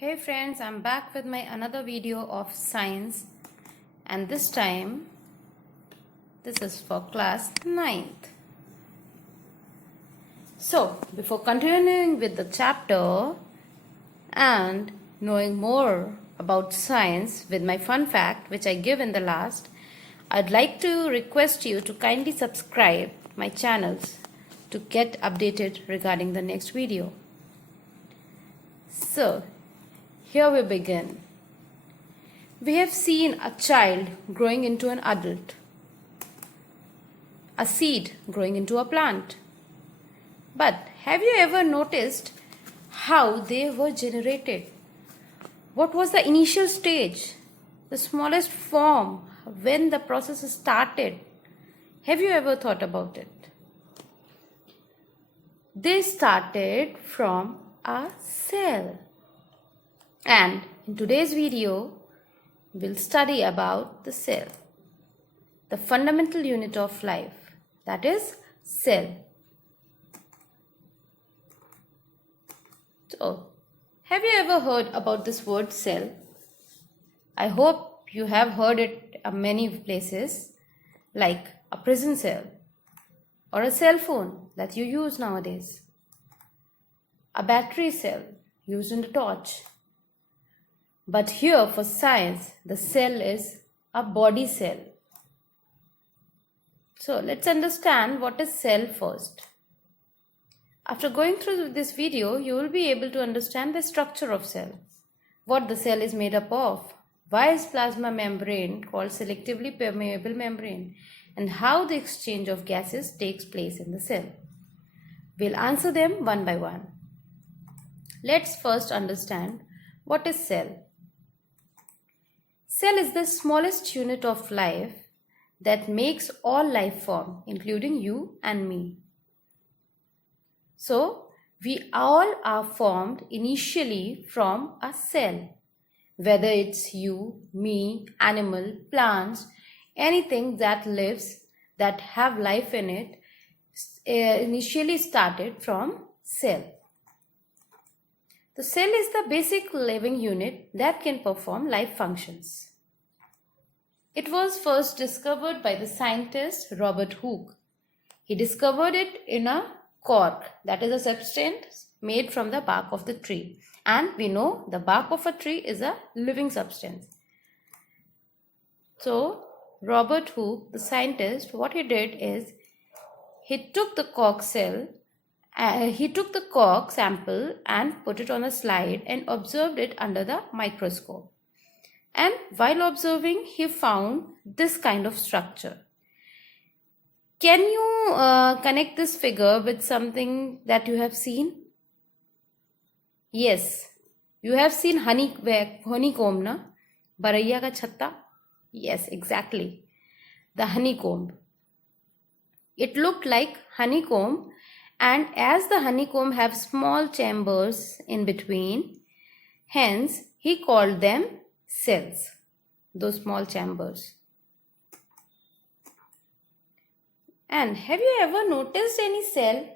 Hey friends, I'm back with my another video of science, and this time this is for class 9th. So before continuing with the chapter and knowing more about science with my fun fact which I give in the last, I'd like to request you to kindly subscribe my channels to get updated regarding the next video. So here we begin. We have seen a child growing into an adult, a seed growing into a plant. But have you ever noticed how they were generated? What was the initial stage, the smallest form, when the process started? Have you ever thought about it? They started from a cell. And in today's video, we'll study about the cell, the fundamental unit of life, that is cell. So, have you ever heard about this word cell? I hope you have heard it in many places, like a prison cell or a cell phone that you use nowadays, a battery cell used in a torch. But here for science, the cell is a body cell. So let's understand what is cell first. After going through this video, you will be able to understand the structure of cell, what the cell is made up of, why is plasma membrane called selectively permeable membrane, and how the exchange of gases takes place in the cell. We'll answer them one by one. Let's first understand what is cell. Cell is the smallest unit of life that makes all life form, including you and me. So, we all are formed initially from a cell. Whether it's you, me, animal, plants, anything that lives, that have life in it, initially started from cell. The cell is the basic living unit that can perform life functions. It was first discovered by the scientist Robert Hooke. He discovered it in a cork, that is a substance made from the bark of the tree. And we know the bark of a tree is a living substance. So, Robert Hooke, the scientist, what he did is he took the cork sample and put it on a slide and observed it under the microscope. And while observing, he found this kind of structure. Can you connect this figure with something that you have seen? Yes, you have seen honeycomb, na? Baraiya ka chhatta? Yes, exactly. The honeycomb. It looked like honeycomb, and as the honeycomb have small chambers in between, hence he called them cells, those small chambers. And have you ever noticed any cell?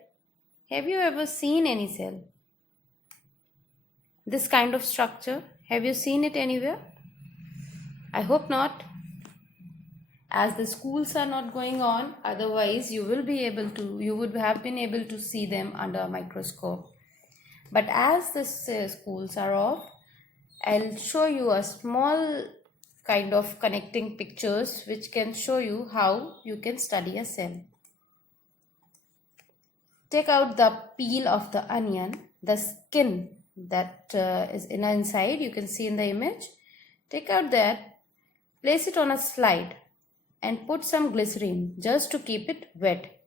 Have you ever seen any cell? This kind of structure, have you seen it anywhere? I hope not, as the schools are not going on. Otherwise you would have been able to see them under a microscope. But as the schools are off, I'll show you a small kind of connecting pictures which can show you how you can study a cell. Take out the peel of the onion, the skin that is inside, you can see in the image. Take out that, place it on a slide and put some glycerine just to keep it wet.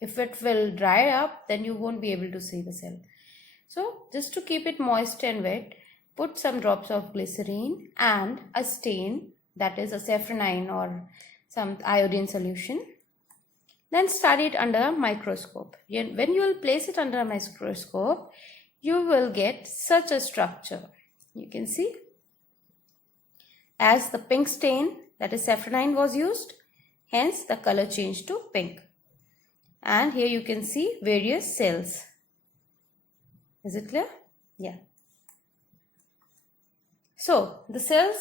If it will dry up, then you won't be able to see the cell. So just to keep it moist and wet, put some drops of glycerine and a stain, that is a saffronine or some iodine solution. Then study it under a microscope. When you will place it under a microscope, you will get such a structure. You can see, as the pink stain, that is saffronine, was used, hence the color changed to pink. And here you can see various cells. Is it clear? Yeah. So the cells,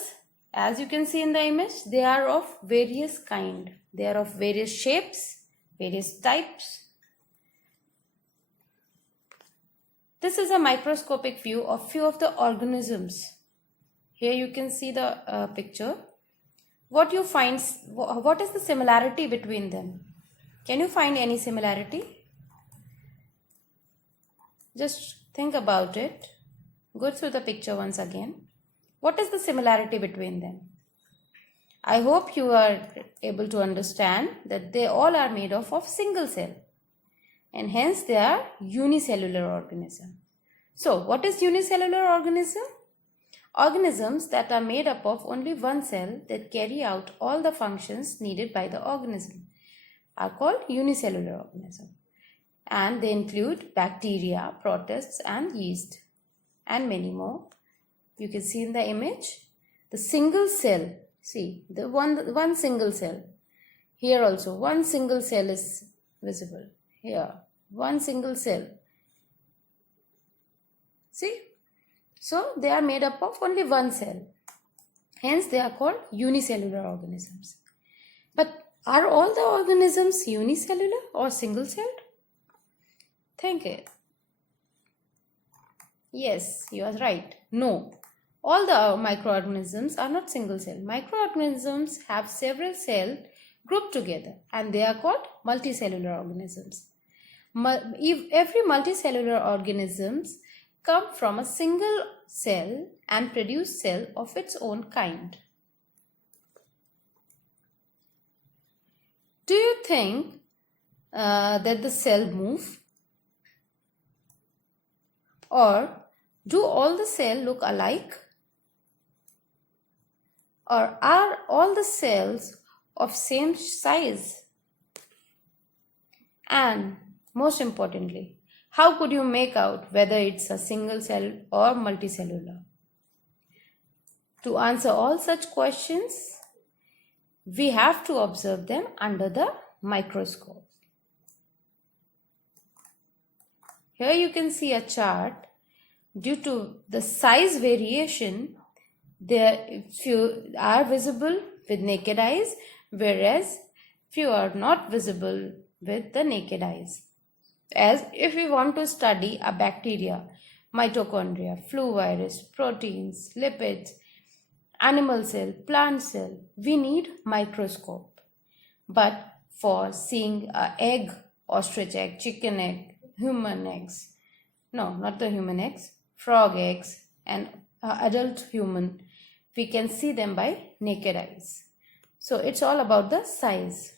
as you can see in the image, they are of various kind. They are of various shapes, various types. This is a microscopic view of few of the organisms. Here you can see the picture. What you find, what is the similarity between them? Can you find any similarity? Just think about it. Go through the picture once again. What is the similarity between them? I hope you are able to understand that they all are made of single cell, and hence they are unicellular organism. So what is unicellular organism? Organisms that are made up of only one cell that carry out all the functions needed by the organism are called unicellular organism, and they include bacteria, protists and yeast and many more. You can see in the image the single cell. See the one single cell. Here also one single cell is visible. Here one single cell. See? So they are made up of only one cell. Hence they are called unicellular organisms. But are all the organisms unicellular or single celled? Think it. Yes, you are right. No. All the microorganisms are not single cell. Microorganisms have several cells grouped together and they are called multicellular organisms. Every multicellular organisms come from a single cell and produce cell of its own kind. Do you think that the cell move? Or do all the cells look alike? Or are all the cells of same size? And most importantly, how could you make out whether it's a single cell or multicellular? To answer all such questions, we have to observe them under the microscope. Here you can see a chart. Due to the size variation, few are visible with naked eyes, whereas few are not visible with the naked eyes. As if we want to study a bacteria, mitochondria, flu virus, proteins, lipids, animal cell, plant cell, we need microscope. But for seeing an egg, ostrich egg, chicken egg, human eggs, no, not the human eggs, frog eggs and adult human, we can see them by naked eyes. So it's all about the size.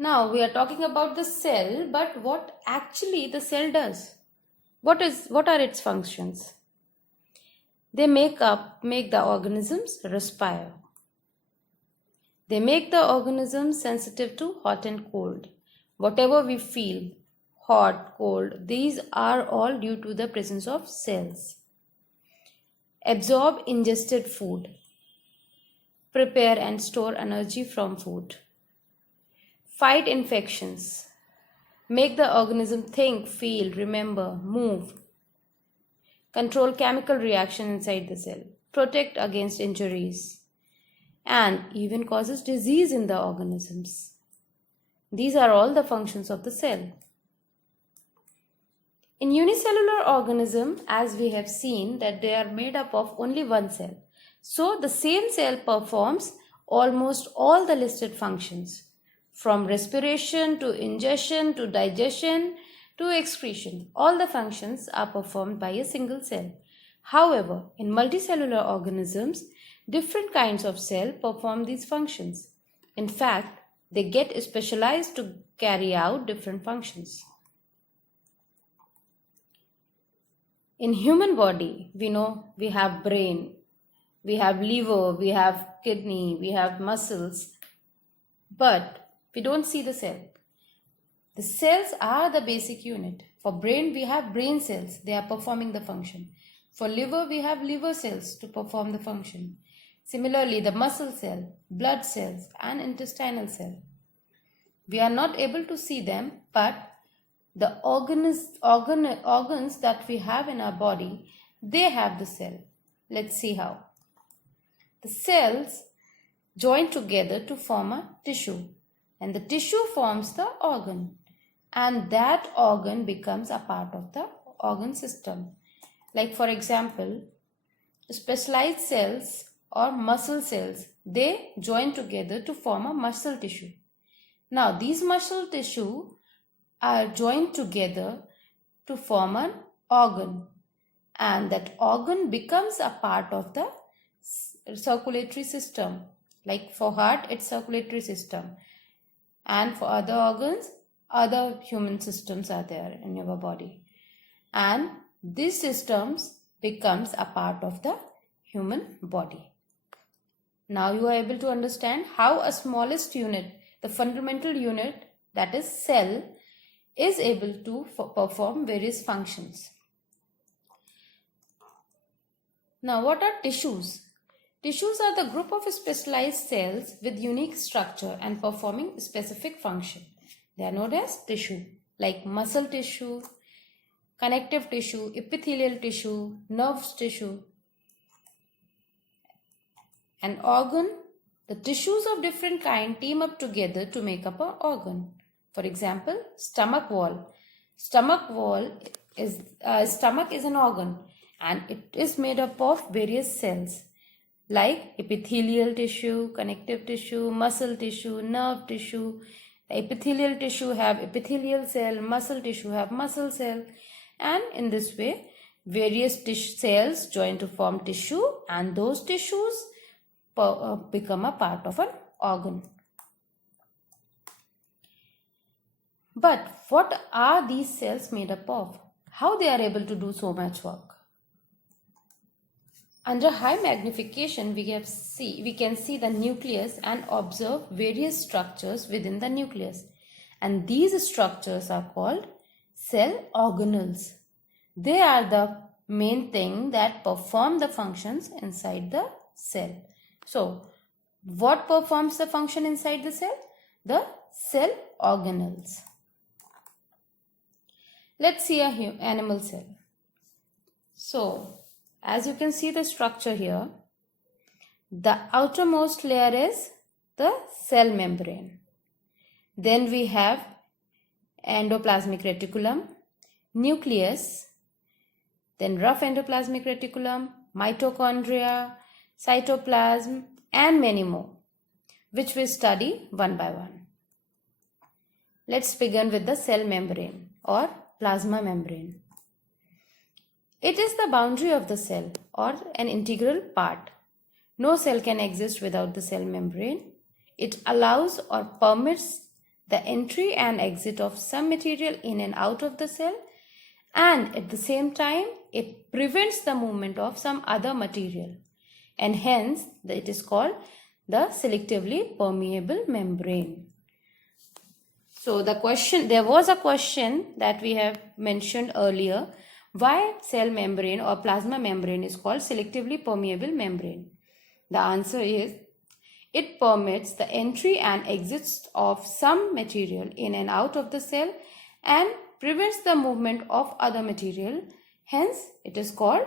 Now we are talking about the cell, but what actually the cell does? What are its functions? They make the organisms respire. They make the organisms sensitive to hot and cold. Whatever we feel, hot, cold, these are all due to the presence of cells. Absorb ingested food. Prepare and store energy from food. Fight infections. Make the organism think, feel, remember, move. Control chemical reaction inside the cell. Protect against injuries. And even causes disease in the organisms. These are all the functions of the cell. In unicellular organism, as we have seen, that they are made up of only one cell. So the same cell performs almost all the listed functions. From respiration to ingestion to digestion to excretion, all the functions are performed by a single cell. However, in multicellular organisms, different kinds of cell perform these functions. In fact, they get specialized to carry out different functions. In human body, we know we have brain, we have liver, we have kidney, we have muscles, but we don't see the cell. The cells are the basic unit. For brain, we have brain cells. They are performing the function. For liver, we have liver cells to perform the function. Similarly, the muscle cell, blood cells, and intestinal cell. We are not able to see them, but the organs that we have in our body, they have the cell. Let's see how. The cells join together to form a tissue, and the tissue forms the organ, and that organ becomes a part of the organ system. Like for example, specialized cells or muscle cells, they join together to form a muscle tissue. Now these muscle tissue are joined together to form an organ, and that organ becomes a part of the circulatory system. Like for heart, it's circulatory system, and for other organs, other human systems are there in your body, and these systems becomes a part of the human body. Now you are able to understand how a smallest unit, the fundamental unit, that is cell, is able to perform various functions. Now what are tissues? Tissues are the group of specialized cells with unique structure and performing specific function. They are known as tissue, like muscle tissue, connective tissue, epithelial tissue, nerves tissue. An organ, the tissues of different kind team up together to make up an organ. For example, stomach wall. Stomach is an organ, and it is made up of various cells like epithelial tissue, connective tissue, muscle tissue, nerve tissue. The epithelial tissue have epithelial cell, muscle tissue have muscle cell, and in this way various cells join to form tissue, and those tissues become a part of an organ. But what are these cells made up of? How they are able to do so much work? Under high magnification, we can see the nucleus and observe various structures within the nucleus. And these structures are called cell organelles. They are the main thing that perform the functions inside the cell. So, what performs the function inside the cell? The cell organelles. Let's see an animal cell. So, as you can see the structure here, the outermost layer is the cell membrane. Then we have endoplasmic reticulum, nucleus, then rough endoplasmic reticulum, mitochondria, cytoplasm, and many more, which we study one by one. Let's begin with the cell membrane or plasma membrane. It is the boundary of the cell or an integral part. No cell can exist without the cell membrane. It allows or permits the entry and exit of some material in and out of the cell, and at the same time it prevents the movement of some other material, and hence it is called the selectively permeable membrane. So there was a question that we have mentioned earlier, why cell membrane or plasma membrane is called selectively permeable membrane. The answer is, it permits the entry and exit of some material in and out of the cell and prevents the movement of other material. Hence, it is called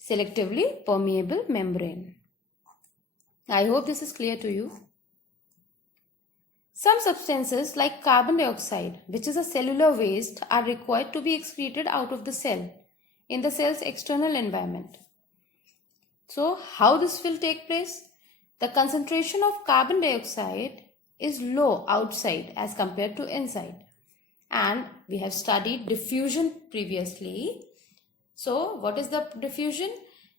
selectively permeable membrane. I hope this is clear to you. Some substances like carbon dioxide, which is a cellular waste, are required to be excreted out of the cell in the cell's external environment. So, how this will take place? The concentration of carbon dioxide is low outside as compared to inside. And we have studied diffusion previously. So, what is the diffusion?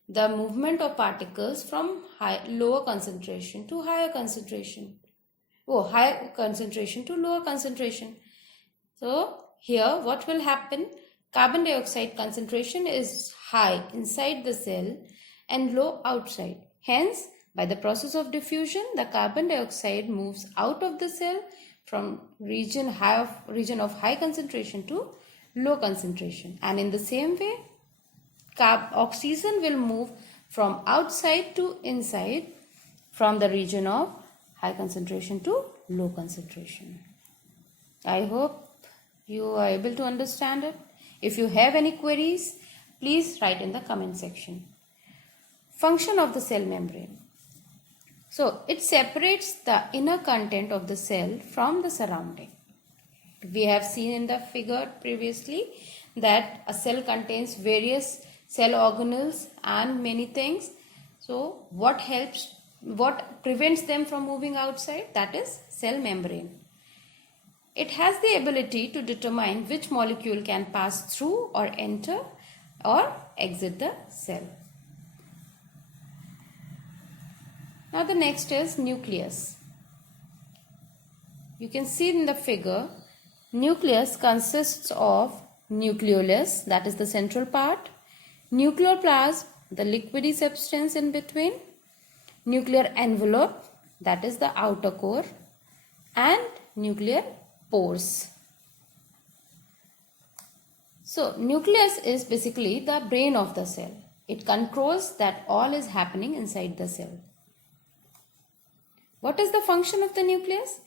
The movement of particles from lower concentration to higher concentration. Higher concentration to lower concentration. So, here what will happen? Carbon dioxide concentration is high inside the cell and low outside. Hence, by the process of diffusion, the carbon dioxide moves out of the cell from region of high concentration to low concentration. And in the same way, oxygen will move from outside to inside from the region of high concentration to low concentration. I hope you are able to understand it. If you have any queries, Please write in the comment section. Function of the cell membrane. So it separates the inner content of the cell from the surrounding. We have seen in the figure previously that a cell contains various cell organelles and many things. So what prevents them from moving outside? That is cell membrane. It has the ability to determine which molecule can pass through or enter or exit the cell. Now the next is nucleus. You can see in the figure, nucleus consists of nucleolus, that is the central part, nucleoplasm, the liquidy substance in between, nuclear envelope, that is the outer core, and nuclear pores. So nucleus is basically the brain of the cell. It controls that all is happening inside the cell. What is the function of the nucleus?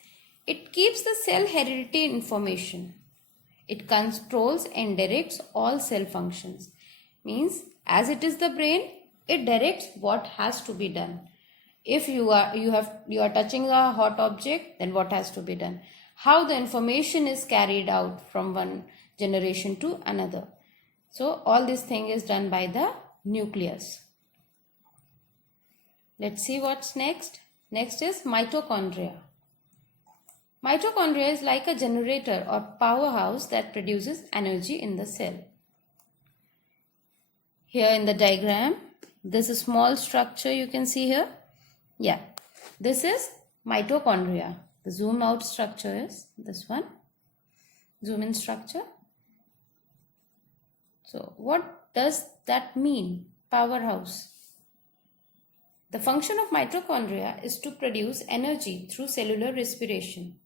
It keeps the cell heredity information. It controls and directs all cell functions. Means as it is the brain, it directs what has to be done. If you are touching a hot object, then what has to be done? How the information is carried out from one generation to another. So all this thing is done by the nucleus. Let's see what's next. Next is mitochondria. Mitochondria is like a generator or powerhouse that produces energy in the cell. Here in the diagram, this is small structure you can see here. Yeah, this is mitochondria. The zoom out structure is this one. Zoom in structure. So what does that mean? Powerhouse. The function of mitochondria is to produce energy through cellular respiration.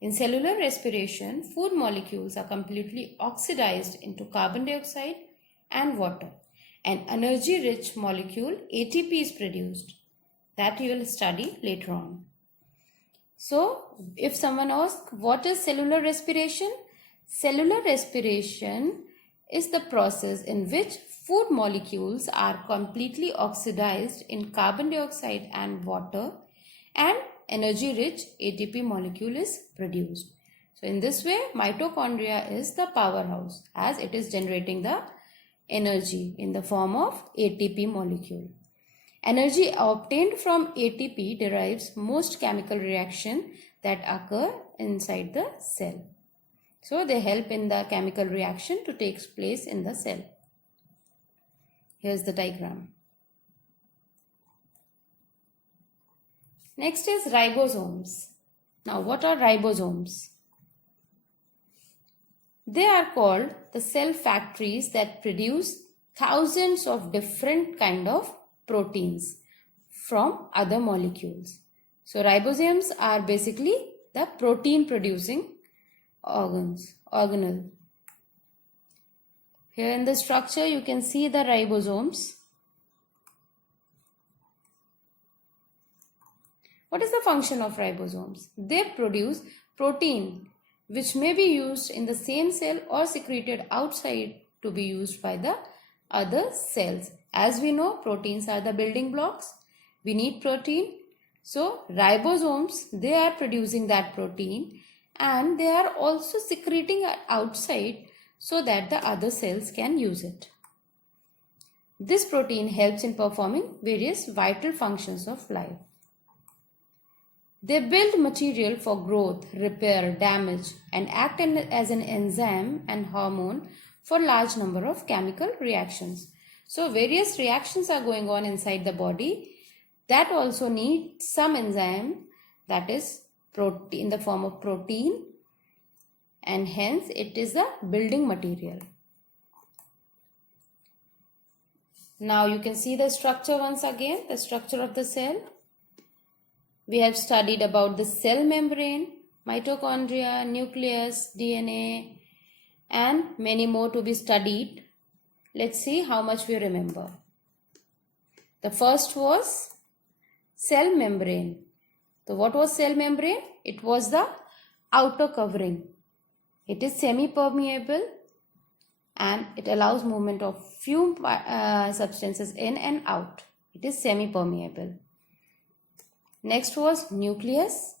In cellular respiration, food molecules are completely oxidized into carbon dioxide and water. An energy-rich molecule, ATP, is produced. That you will study later on. So, if someone asks, what is cellular respiration? Cellular respiration is the process in which food molecules are completely oxidized in carbon dioxide and water, and energy-rich ATP molecule is produced. So, in this way, mitochondria is the powerhouse as it is generating the energy in the form of ATP molecule. Energy obtained from ATP derives most chemical reactions that occur inside the cell. So, they help in the chemical reaction to take place in the cell. Here's the diagram. Next is ribosomes. Now, what are ribosomes? They are called the cell factories that produce thousands of different kind of proteins from other molecules. So, ribosomes are basically the protein producing organelle. Here in the structure you can see the ribosomes. What is the function of ribosomes? They produce protein which may be used in the same cell or secreted outside to be used by the other cells. As we know, proteins are the building blocks. We need protein. So ribosomes, they are producing that protein and they are also secreting it outside so that the other cells can use it. This protein helps in performing various vital functions of life. They build material for growth, repair, damage, and act as an enzyme and hormone for large number of chemical reactions. So various reactions are going on inside the body that also need some enzyme, that is in the form of protein, and hence it is the building material. Now you can see the structure once again, the structure of the cell. We have studied about the cell membrane, mitochondria, nucleus, DNA, and many more to be studied. Let's see how much we remember. The first was cell membrane. So what was cell membrane? It was the outer covering. It is semi-permeable and it allows movement of few substances in and out. It is semi-permeable. Next was nucleus.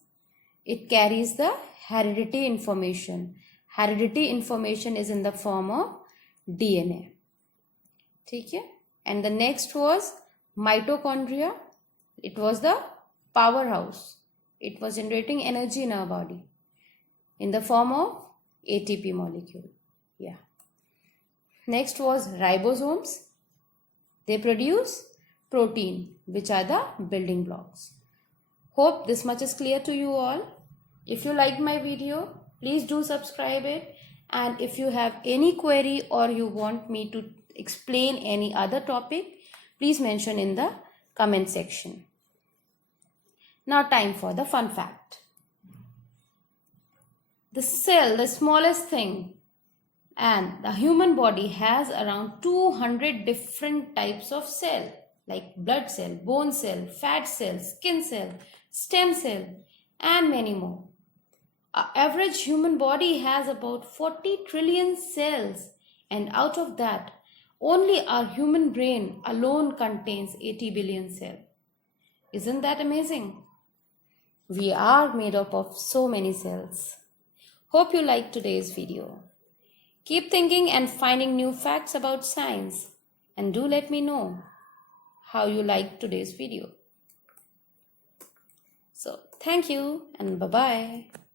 It carries the heredity information. Heredity information is in the form of DNA. Okay? And the next was mitochondria. It was the powerhouse. It was generating energy in our body in the form of ATP molecule. Yeah. Next was ribosomes. They produce protein, which are the building blocks. Hope this much is clear to you all. If you liked my video, please do subscribe it. And if you have any query or you want me to explain any other topic, please mention in the comment section. Now time for the fun fact. The cell, the smallest thing, and the human body has around 200 different types of cell, like blood cell, bone cell, fat cell, skin cell, stem cell, and many more. Our average human body has about 40 trillion cells, and out of that, only our human brain alone contains 80 billion cells. Isn't that amazing? We are made up of so many cells. Hope you liked today's video. Keep thinking and finding new facts about science, and do let me know how you liked today's video. So, thank you and bye-bye.